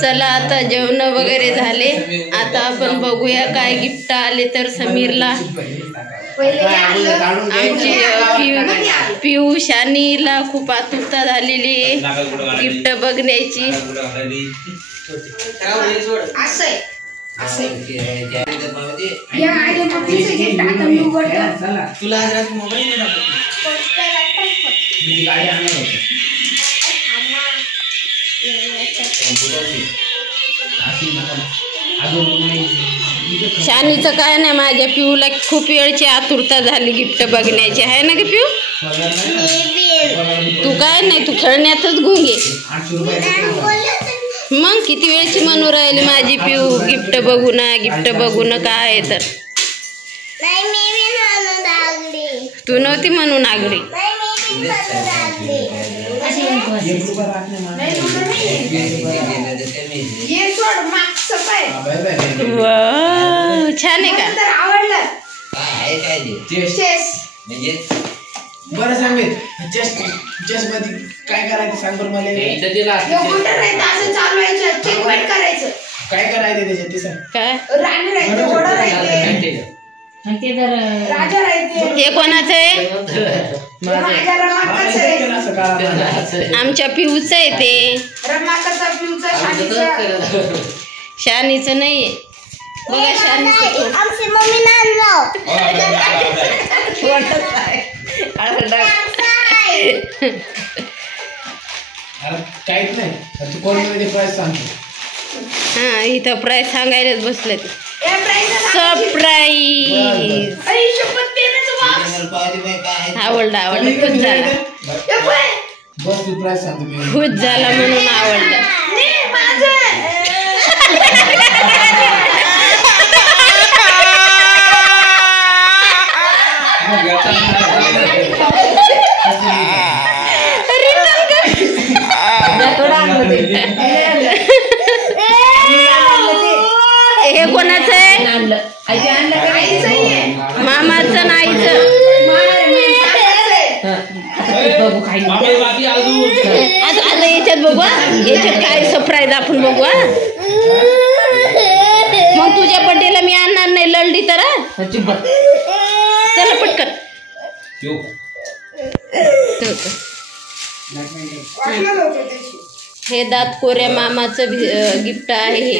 चला आता जेवण वगैरे झाले। आता आपण बघूया काय गिफ्ट आले तर समीरला। आमची पियुष आणीला खूप आतुरता झालेली आहे गिफ्ट बघण्याची। शानीचं काय नाही, माझ्या पिऊला खूप वेळची आतुरता झाली गिफ्ट बघण्याची, आहे ना ग पिऊ? तू काय नाही, तू खेळण्यातच गुंगे। मग किती वेळची म्हणू राहिली माझी पिऊ गिफ्ट बघू ना गिफ्ट बघू ना। काय आहे तर तू नव्हती म्हणून आगडी। छान आहे का? बरं समीर, चेस मध्ये काय करायचं सांग बरं मला। काय करायचं त्याच्यात ते सांग। काय राणी राहते, घोडा राहते, राजा राहते। हे कोणाचं आहे? आमच्या पिऊच आहे ते। शानीचं नाहीये बघा, शानीचं आमची मम्मी काहीच नाही, तू कोणत्या प्राइस सांगतो? हा, इथं प्राइस सांगायलाच बसले ते। सरप्राईज आवडलं आवडलं, खुश झाला, बस तू प्राइस सांगतो मी। खुश झाला म्हणून आवडलं। हे कोणाचं आहे? मामाचं नाहीचं। आता याच्यात बघू, याच्यात काय सरप्राईज आपण बघू। मग तुझ्या बर्थडेला मी आणणार नाही ललडी तर। चला पटकन। हे दात कोऱ्या मामाचं गिफ्ट आहे हे।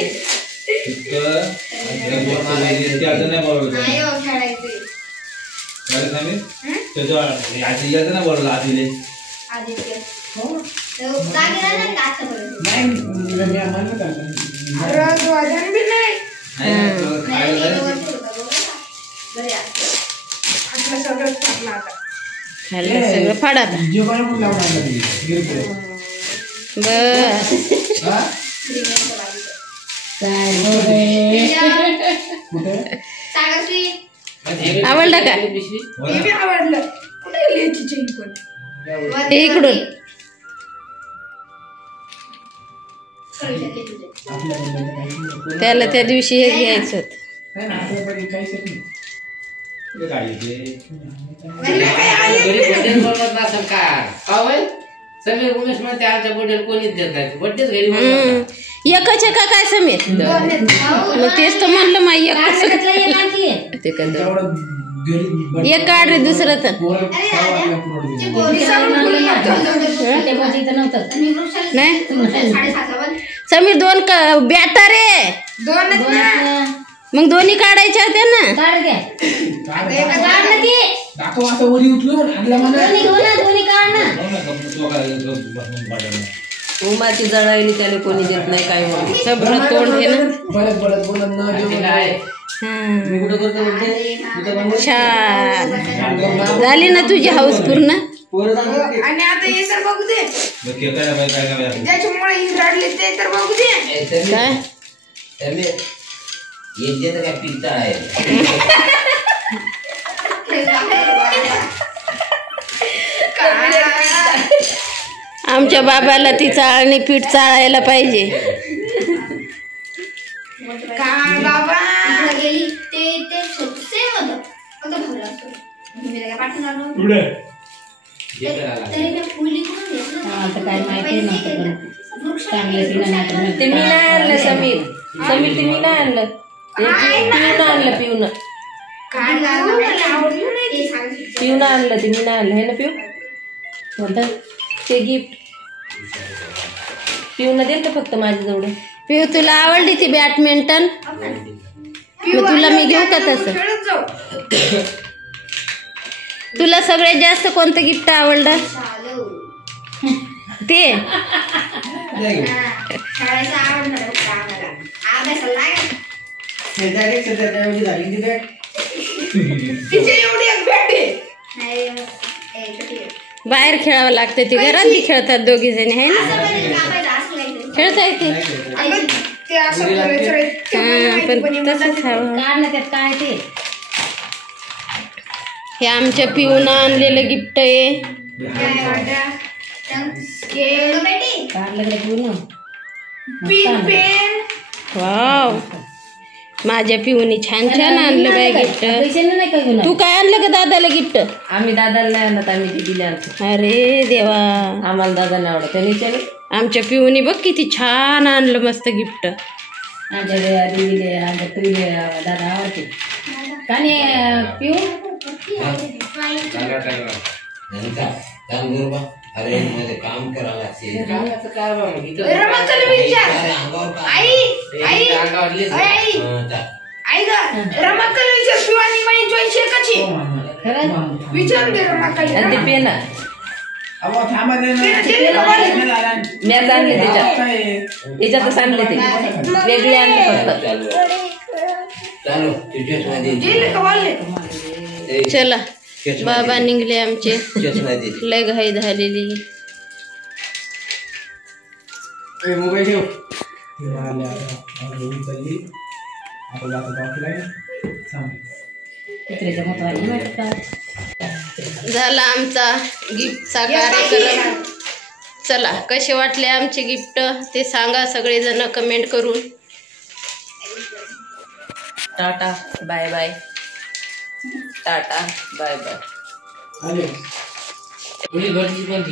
सगळं फाडा आवडलं का? इकडून त्याला त्या दिवशी हे घ्यायचं होतं। एकच आहे का काय समीर? मग तेच तर म्हणलं माई एक काढ रे दुसरं तर नाही। समीर दोन बॅटर रे, मग दोन्ही काढायच्या होत्या ना। उमाची जळायली त्याला कोणी देत नाही काय सगळं तोंड हे ना। छान झाली ना तुझी हाऊस पूर्ण। आणि आता हे तर बघू दे, ज्याच्यामुळे ही रडली ते तर बघू दे। काय काय पिझ्झा आहे? आमच्या बाबाला ती चाळणी पीठ चाळायला पाहिजे। काय बाबा काय माहिती नव्हतं। ते मी नाही आणलं समीर समीर ते मी नाही आणलं पिऊन आणलं पिऊन पिऊन आणलं ते मी नाही आणलं हे ना पिऊ म्हणतात ते गिफ्ट पिऊन देत का फक्त माझ्याजवळ पिऊ तुला आवडली ती बॅडमिंटन मग तुला मी घेऊ का तसं तुला सगळ्यात जास्त कोणतं गिफ्ट आवडलं ते बाहेर खेळावं लागतं ते घरात बी खेळतात दोघी जणी आहे ना खेळता येते पण तसंच काय ते हे आमच्या पिऊन आणलेलं गिफ्ट आहे वाव माझ्या पिऊनी छान छान आणलं बाय गिफ्ट तू काय आणलं का दादाला गिफ्ट आम्ही दादाला नाही आणत आम्ही ते दिले आणतो अरे देवा आम्हाला दादा नाही आवडत त्यांनी विचारलं आमच्या पिऊनी बघ किती छान आणलं मस्त गिफ्ट दादा आवडते आणि पिऊ अरे मध्ये काम करावं लागते ते पेन मॅच आणले त्याच्यातच आणले ते वेगळे आणले फक्त चला बाबा निघले आमचे लय घाई झालेली झाला आमचा गिफ्टचा कार्यक्रम चला कसे वाटले आमचे गिफ्ट ते सांगा सगळेजण कमेंट करून tata bye bye tata bye bye घरची पण